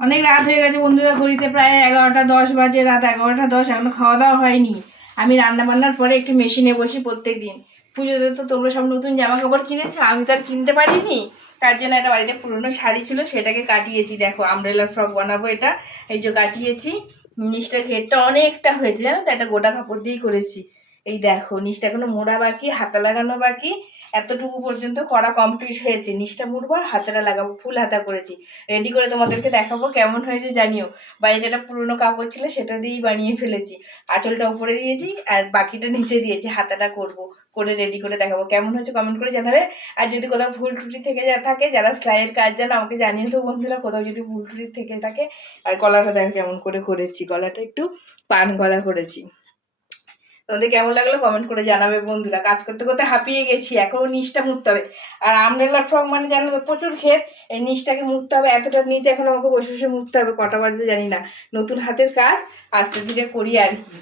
অনেক রাত হয়ে গেছে বন্ধুরা, ঘড়িতে প্রায় 11টা 10 বাজে, রাত 11টা 10, এখনো খাওয়া দাওয়া হয়নি। আমি রান্না বান্নার পরে একটু মেশিনে বসি প্রত্যেক দিন। পুজোতে তো তোমরা সব নতুন জামা কাপড় কিনেছো, আমি তো আর কিনতে পারিনি। তার জন্য একটা বাড়িতে পুরনো শাড়ি ছিল, সেটাকে কাটিয়েছি। দেখো আমব্রেলা ফ্রক বানাবো এটা, এই যে কাটিয়েছি। নিচটা ঘেরটা অনেকটা হয়েছে জানো তো, একটা গোটা কাপড় দিয়েই করেছি। এই দেখো নিচটা এখনো মোড়া বাকি, হাতা লাগানো বাকি। এতটুকু পর্যন্ত করা কমপ্লিট হয়েছে। নিচটা মুড়বো আর হাতাটা লাগাবো, ফুল হাতা করেছি। রেডি করে তোমাদেরকে দেখাবো কেমন হয়েছে জানিও। বাড়িতে একটা পুরোনো কাপড় ছিল, সেটা দিয়েই বানিয়ে ফেলেছি। আঁচলটা উপরে দিয়েছি আর বাকিটা নিচে দিয়েছি, হাতাটা করবো। করে রেডি করে দেখাবো কেমন হয়েছে, কমেন্ট করে জানাবে। আর যদি কোথাও ভুল ত্রুটি থেকে থাকে, যারা সেলাইয়ের কাজ জানো আমাকে জানিয়ে তো বন্ধুরা, কোথাও যদি ভুল ত্রুটি থেকে থাকে। আর গলাটা দেখো কেমন করে করেছি, গলাটা একটু পান গলা করেছি। তোমাদের কেমন লাগলো কমেন্ট করে জানাবে বন্ধুরা। কাজ করতে করতে হাঁপিয়ে গেছি, এখনো নিচটা মুড়তে হবে। আর আমব্রেলা ফ্রক মানে জানো তো প্রচুর ঘের, এই নিচটাকে মুড়তে হবে। এতটা নিচে এখন আমাকে বসে বসে মুড়তে হবে, কটা বাজবে জানি না। নতুন হাতের কাজ, আস্তে ধীরে করি আর কি।